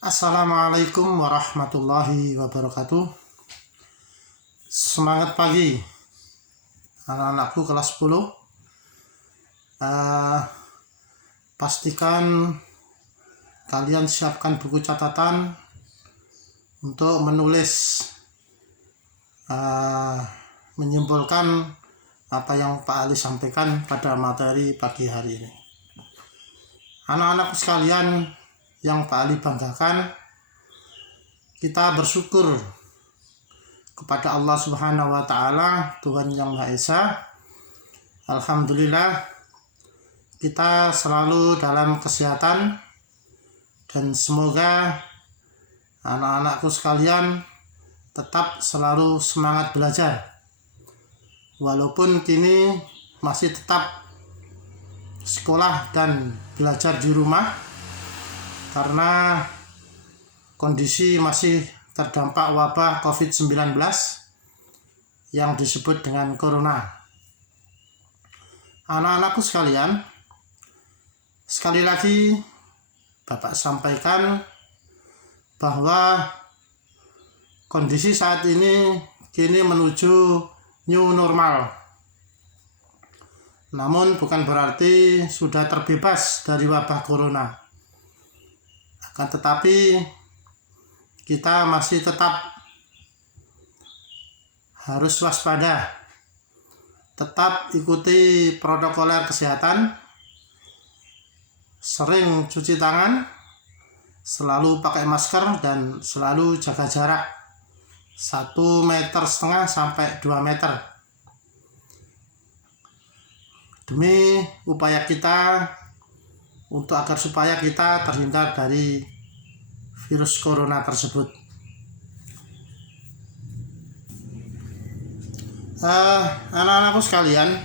Assalamualaikum warahmatullahi wabarakatuh. Semangat pagi anak-anakku kelas 10. Pastikan kalian siapkan buku catatan untuk menulis, menyimpulkan apa yang Pak Ali sampaikan pada materi pagi hari ini. Anak-anakku sekalian yang Pak Ali banggakan, kita bersyukur kepada Allah Subhanahu wa Ta'ala, Tuhan yang Maha Esa. Alhamdulillah, kita selalu dalam kesehatan, dan semoga anak-anakku sekalian tetap selalu semangat belajar, walaupun kini masih tetap sekolah dan belajar di rumah karena kondisi masih terdampak wabah COVID-19 yang disebut dengan corona. Anak-anakku sekalian, sekali lagi Bapak sampaikan bahwa kondisi saat ini kini menuju new normal. Namun bukan berarti sudah terbebas dari wabah corona. Akan tetapi kita masih tetap harus waspada, tetap ikuti protokoler kesehatan, sering cuci tangan, selalu pakai masker, dan selalu jaga jarak 1,5 meter sampai 2 meter demi upaya kita agar supaya kita terhindar dari virus corona tersebut. Anak-anakku sekalian,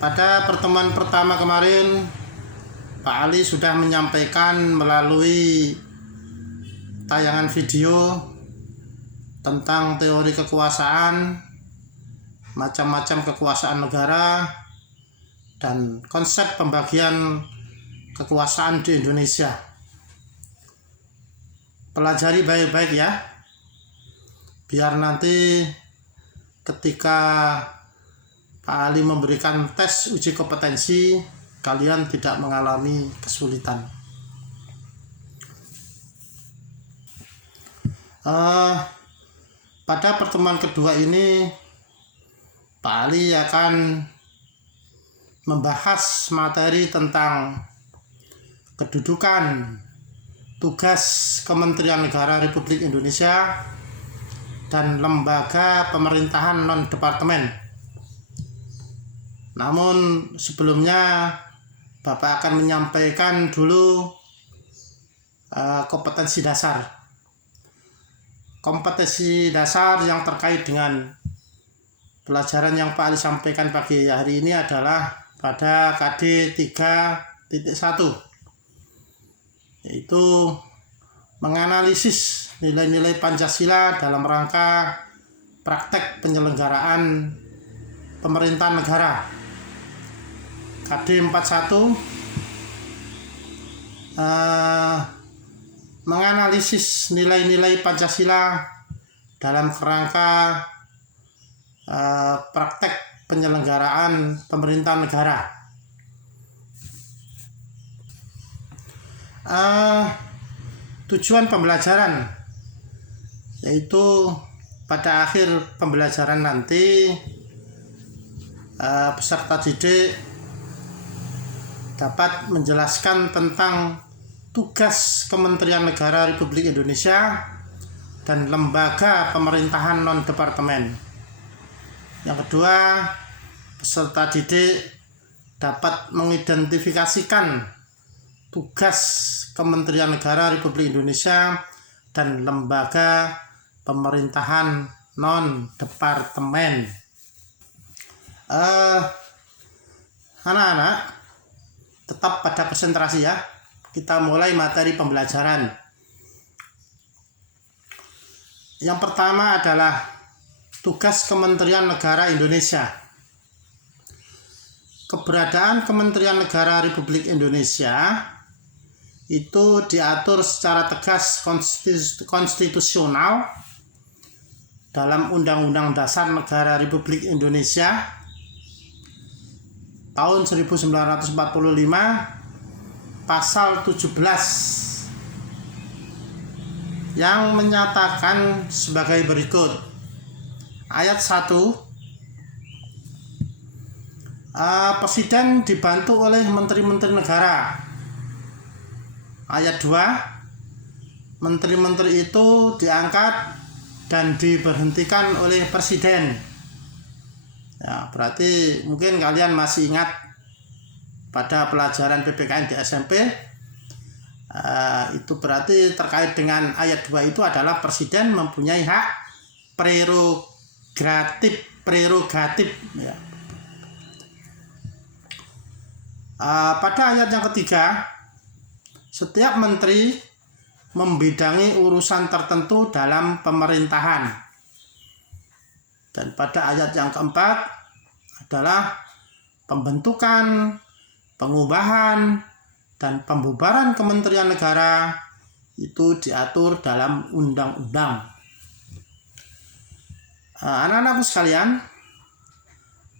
pada pertemuan pertama kemarin Pak Ali sudah menyampaikan melalui tayangan video tentang teori kekuasaan, macam-macam kekuasaan negara, dan konsep pembagian kekuasaan di Indonesia. Pelajari baik-baik ya, biar nanti ketika Pak Ali memberikan tes uji kompetensi, kalian tidak mengalami kesulitan. Pada pertemuan kedua ini Pak Ali akan membahas materi tentang kedudukan tugas Kementerian Negara Republik Indonesia dan lembaga pemerintahan non-departemen. Namun sebelumnya Bapak akan menyampaikan dulu kompetensi dasar. Kompetensi dasar yang terkait dengan pelajaran yang Pak Ali sampaikan pagi hari ini adalah pada KD 3.1, yaitu menganalisis nilai-nilai Pancasila dalam rangka praktek penyelenggaraan pemerintahan negara. KD 41 menganalisis nilai-nilai Pancasila dalam kerangka praktek penyelenggaraan pemerintahan negara. Tujuan pembelajaran yaitu pada akhir pembelajaran nanti peserta didik dapat menjelaskan tentang tugas Kementerian Negara Republik Indonesia dan lembaga pemerintahan non-departemen. Yang kedua, peserta didik dapat mengidentifikasikan tugas Kementerian Negara Republik Indonesia dan lembaga pemerintahan non-departemen. Anak-anak, tetap pada konsentrasi ya. Kita mulai materi pembelajaran. Yang pertama adalah tugas Kementerian Negara Indonesia. Keberadaan Kementerian Negara Republik Indonesia itu diatur secara tegas konstitusional dalam Undang-Undang Dasar Negara Republik Indonesia tahun 1945 pasal 17 yang menyatakan sebagai berikut. Ayat 1, Presiden dibantu oleh menteri-menteri negara. Ayat 2, menteri-menteri itu diangkat dan diberhentikan oleh presiden. Ya, berarti mungkin kalian masih ingat pada pelajaran PPKN di SMP. Itu berarti terkait dengan ayat 2 itu adalah presiden mempunyai hak prerogatif ya. Pada ayat yang ketiga, setiap menteri membidangi urusan tertentu dalam pemerintahan. Dan pada ayat yang keempat adalah pembentukan, pengubahan, dan pembubaran kementerian negara itu diatur dalam undang-undang. Anak-anakku sekalian,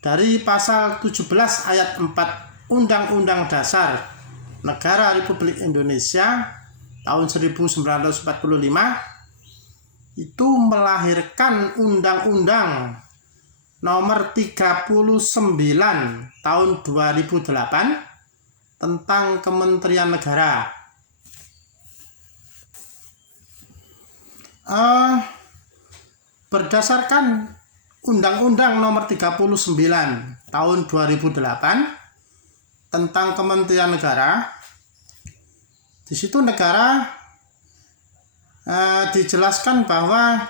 dari pasal 17 ayat 4 Undang-Undang Dasar Negara Republik Indonesia tahun 1945 itu melahirkan Undang-Undang Nomor 39 tahun 2008 tentang Kementerian Negara. Berdasarkan Undang-Undang Nomor 39 tahun 2008 tentang Kementerian Negara, di situ negara dijelaskan bahwa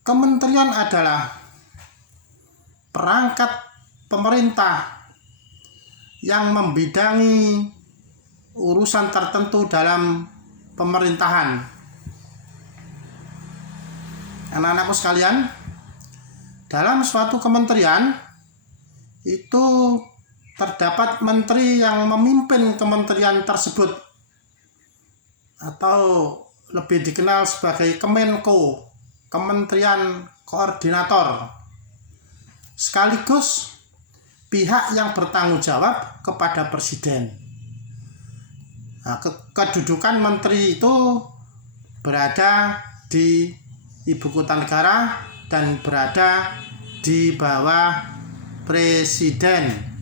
kementerian adalah perangkat pemerintah yang membidangi urusan tertentu dalam pemerintahan. Anak-anakku sekalian, dalam suatu kementerian itu terdapat menteri yang memimpin kementerian tersebut atau lebih dikenal sebagai Kemenko, Kementerian Koordinator, sekaligus pihak yang bertanggung jawab kepada presiden. Kedudukan menteri itu berada di ibu kota negara dan berada di bawah presiden.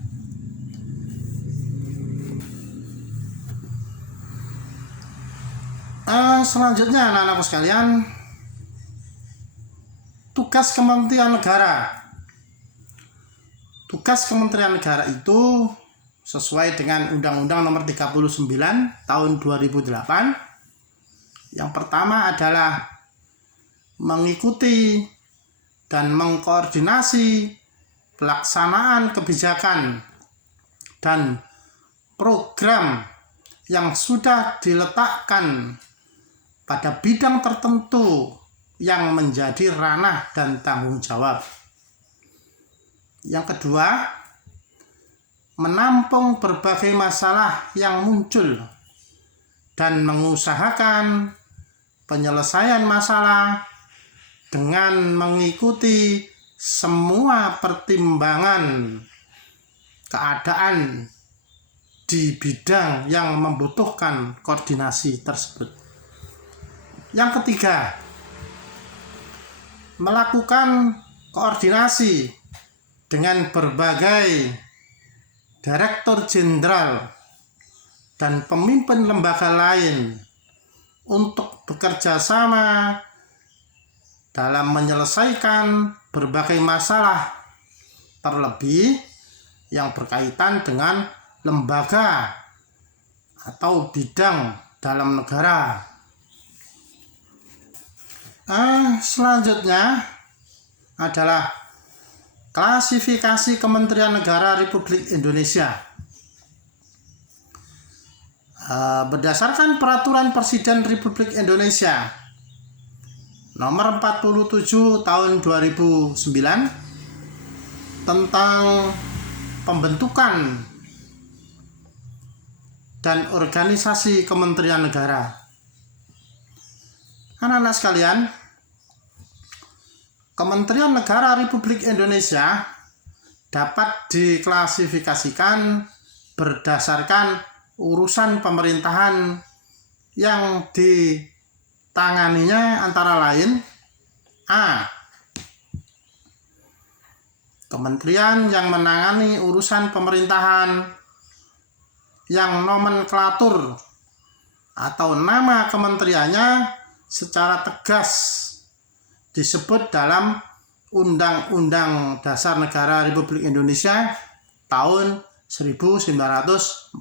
Selanjutnya anak-anakku sekalian, tugas Kementerian Negara. Tugas Kementerian Negara itu sesuai dengan Undang-Undang Nomor 39 tahun 2008. Yang pertama adalah mengikuti dan mengkoordinasi pelaksanaan kebijakan dan program yang sudah diletakkan pada bidang tertentu yang menjadi ranah dan tanggung jawab. Yang kedua, menampung berbagai masalah yang muncul dan mengusahakan penyelesaian masalah dengan mengikuti semua pertimbangan keadaan di bidang yang membutuhkan koordinasi tersebut. Yang ketiga, melakukan koordinasi dengan berbagai direktur jenderal dan pemimpin lembaga lain untuk bekerja sama dalam menyelesaikan berbagai masalah, terlebih yang berkaitan dengan lembaga atau bidang dalam negara. Selanjutnya adalah klasifikasi Kementerian Negara Republik Indonesia. Berdasarkan Peraturan Presiden Republik Indonesia Nomor 47 tahun 2009 tentang pembentukan dan organisasi kementerian negara. Anak-anak sekalian, Kementerian Negara Republik Indonesia dapat diklasifikasikan berdasarkan urusan pemerintahan yang ditanganinya, antara lain: A. Kementerian yang menangani urusan pemerintahan yang nomenklatur atau nama kementeriannya secara tegas disebut dalam Undang-Undang Dasar Negara Republik Indonesia tahun 1945.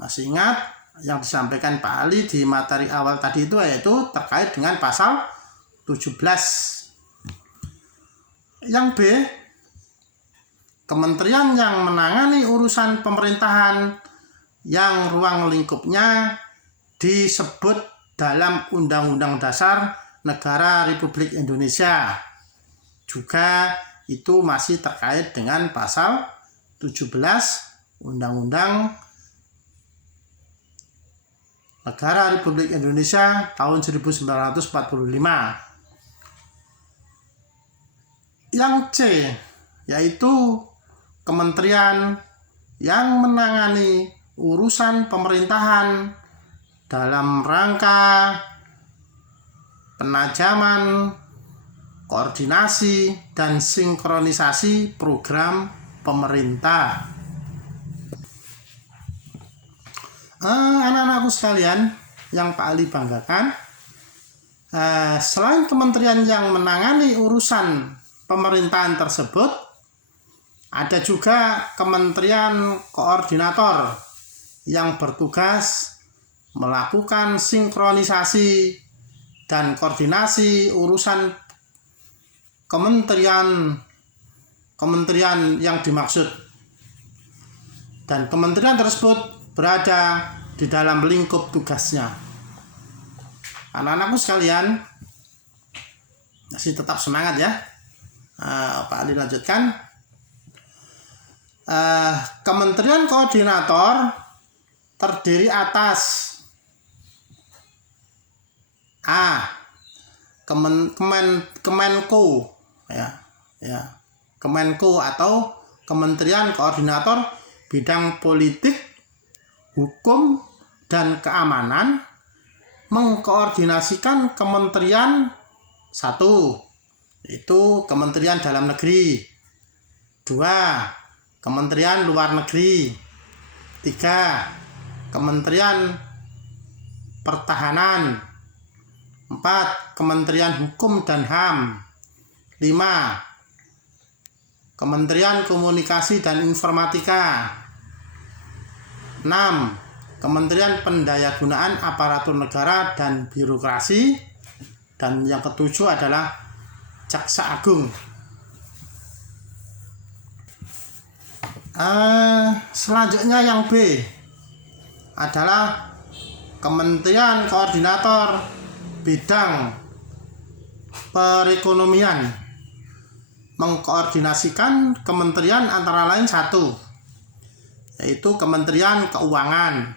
Masih ingat yang disampaikan Pak Ali di materi awal tadi itu, yaitu terkait dengan pasal 17. Yang B, kementerian yang menangani urusan pemerintahan yang ruang lingkupnya disebut dalam Undang-Undang Dasar Negara Republik Indonesia. Juga itu masih terkait dengan pasal 17 Undang-Undang Negara Republik Indonesia tahun 1945. Yang C, yaitu kementerian yang menangani urusan pemerintahan dalam rangka penajaman, koordinasi, dan sinkronisasi program pemerintah. Anak-anakku sekalian yang Pak Ali banggakan, selain kementerian yang menangani urusan pemerintahan tersebut, ada juga kementerian koordinator yang bertugas melakukan sinkronisasi dan koordinasi urusan kementerian yang dimaksud, dan kementerian tersebut berada di dalam lingkup tugasnya. Anak-anakku sekalian, masih tetap semangat ya. Pak Ali lanjutkan. Kementerian koordinator terdiri atas A. Kemenko, Kemenko atau Kementerian Koordinator Bidang Politik, Hukum, dan Keamanan, mengkoordinasikan kementerian 1, itu Kementerian Dalam Negeri, 2, Kementerian Luar Negeri, 3, Kementerian Pertahanan, 4, Kementerian Hukum dan HAM, 5, Kementerian Komunikasi dan Informatika, 6, Kementerian Pendayagunaan Aparatur Negara dan Birokrasi, dan yang ketujuh adalah Jaksa Agung. Selanjutnya yang B adalah Kementerian Koordinator Bidang Perekonomian, mengkoordinasikan kementerian antara lain 1, yaitu Kementerian Keuangan,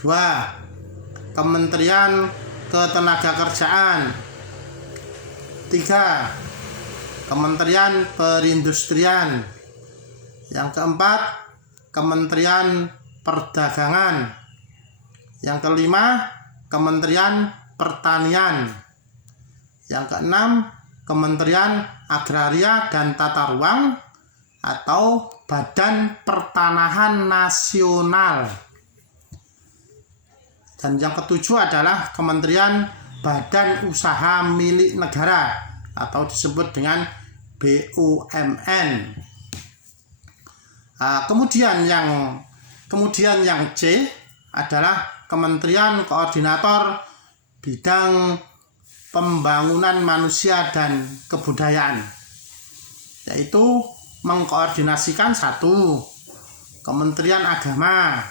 2, Kementerian Ketenagakerjaan, 3, Kementerian Perindustrian, yang keempat Kementerian Perdagangan, yang kelima Kementerian Pertanian, yang keenam Kementerian Agraria dan Tata Ruang atau Badan Pertanahan Nasional, dan yang ketujuh adalah Kementerian Badan Usaha Milik Negara atau disebut dengan BUMN. Kemudian yang C adalah Kementerian Koordinator Bidang Pembangunan Manusia dan Kebudayaan, yaitu mengkoordinasikan 1, Kementerian Agama,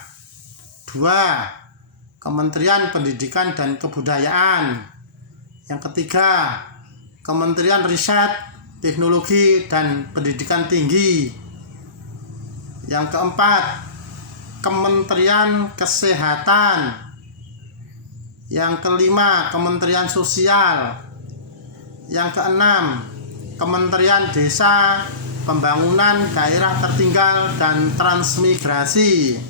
2, Kementerian Pendidikan dan Kebudayaan, yang ketiga Kementerian Riset, Teknologi dan Pendidikan Tinggi, yang keempat Kementerian Kesehatan. Yang kelima, Kementerian Sosial. Yang keenam, Kementerian Desa, Pembangunan Daerah Tertinggal dan Transmigrasi.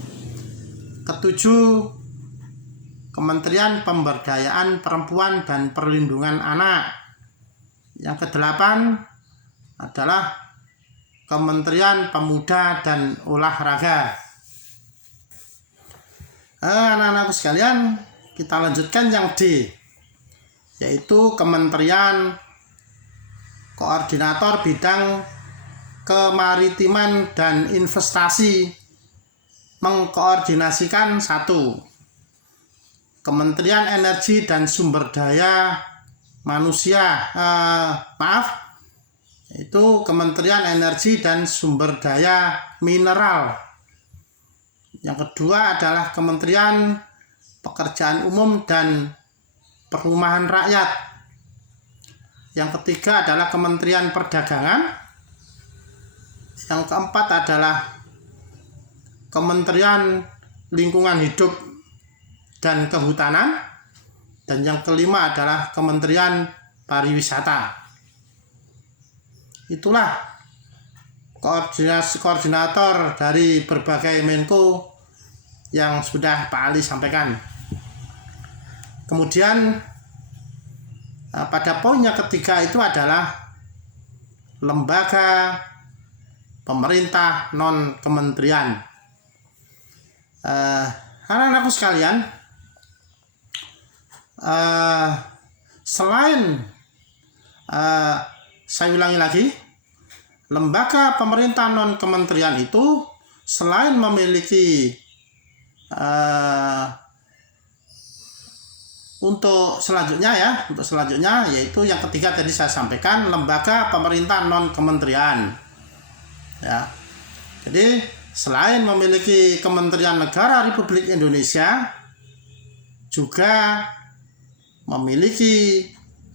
Ketujuh, Kementerian Pemberdayaan Perempuan dan Perlindungan Anak. Yang kedelapan adalah Kementerian Pemuda dan Olahraga. Anak-anakku sekalian, kita lanjutkan yang D, yaitu Kementerian Koordinator Bidang Kemaritiman dan Investasi, mengkoordinasikan satu, Kementerian Energi dan Sumber Daya Manusia, yaitu Kementerian Energi dan Sumber Daya Mineral. Yang kedua adalah Kementerian Pekerjaan Umum dan Perumahan Rakyat. Yang ketiga adalah Kementerian Perdagangan. Yang keempat adalah Kementerian Lingkungan Hidup dan Kehutanan. Dan yang kelima adalah Kementerian Pariwisata. Itulah koordinator dari berbagai Menko yang sudah Pak Ali sampaikan. Kemudian pada poin yang ketiga itu adalah lembaga pemerintah non kementerian. Anak-anakku sekalian, selain saya ulangi lagi, lembaga pemerintah non kementerian itu selain memiliki untuk selanjutnya yaitu yang ketiga tadi saya sampaikan, lembaga pemerintah non kementerian. Ya. Jadi selain memiliki Kementerian Negara Republik Indonesia, juga memiliki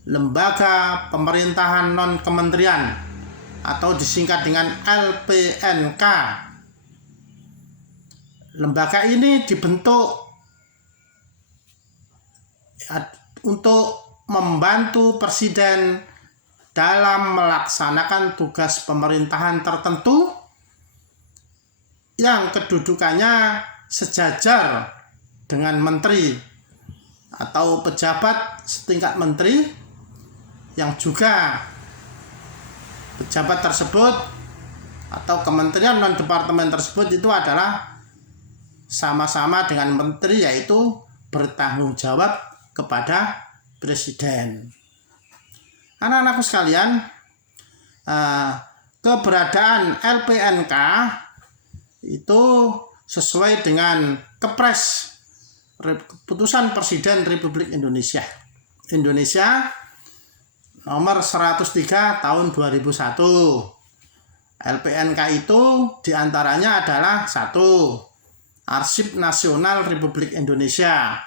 lembaga pemerintahan non kementerian atau disingkat dengan LPNK. Lembaga ini dibentuk untuk membantu presiden dalam melaksanakan tugas pemerintahan tertentu yang kedudukannya sejajar dengan menteri atau pejabat setingkat menteri, yang juga pejabat tersebut atau kementerian non departemen tersebut itu adalah sama-sama dengan menteri, yaitu bertanggung jawab kepada presiden. Anak-anakku sekalian, keberadaan LPNK itu sesuai dengan Kepres, Keputusan Presiden Republik Indonesia nomor 103 tahun 2001. LPNK itu diantaranya adalah satu, Arsip Nasional Republik Indonesia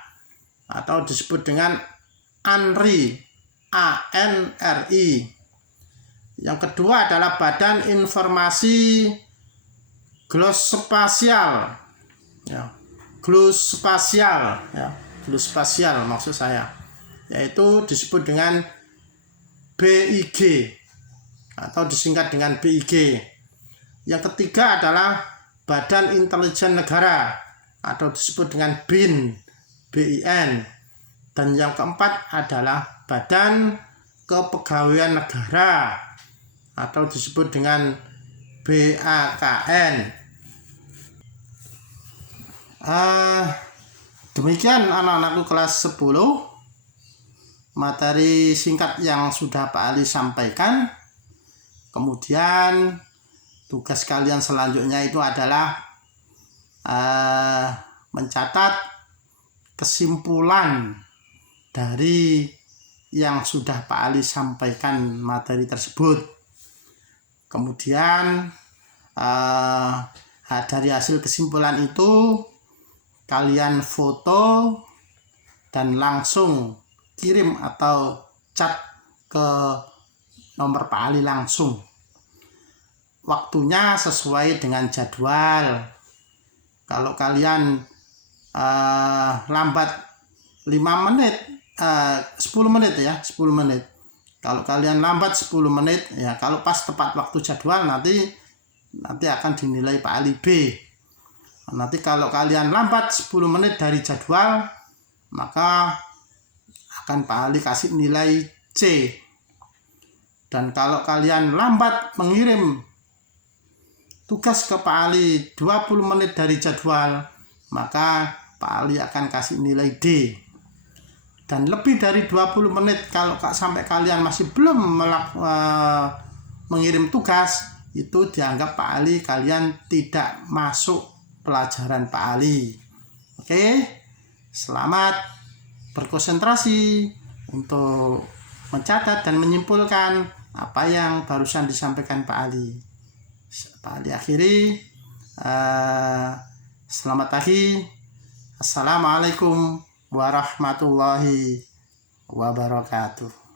atau disebut dengan ANRI, ANRI. Yang kedua adalah Badan Informasi Geospasial, geospasial maksud saya, yaitu disebut dengan BIG atau disingkat dengan BIG. Yang ketiga adalah Badan Intelijen Negara atau disebut dengan BIN, BIN. Dan yang keempat adalah Badan Kepegawaian Negara atau disebut dengan BAKN. Demikian anak-anakku kelas 10, materi singkat yang sudah Pak Ali sampaikan. Kemudian tugas kalian selanjutnya itu adalah mencatat kesimpulan dari yang sudah Pak Ali sampaikan materi tersebut. Kemudian dari hasil kesimpulan itu kalian foto dan langsung kirim atau chat ke nomor Pak Ali langsung. Waktunya sesuai dengan jadwal. Kalau kalian lambat 5 menit, 10 menit ya, 10 menit. Kalau kalian lambat 10 menit, ya kalau pas tepat waktu jadwal nanti akan dinilai Pak Ali B. Nanti kalau kalian lambat 10 menit dari jadwal, maka akan Pak Ali kasih nilai C. Dan kalau kalian lambat mengirim tugas ke Pak Ali 20 menit dari jadwal, maka Pak Ali akan kasih nilai D. Dan lebih dari 20 menit kalau sampai kalian masih belum mengirim tugas, itu dianggap Pak Ali kalian tidak masuk pelajaran Pak Ali. Oke, selamat berkonsentrasi untuk mencatat dan menyimpulkan apa yang barusan disampaikan Pak Ali. Pak Ali akhiri, selamat pagi, assalamualaikum warahmatullahi wabarakatuh.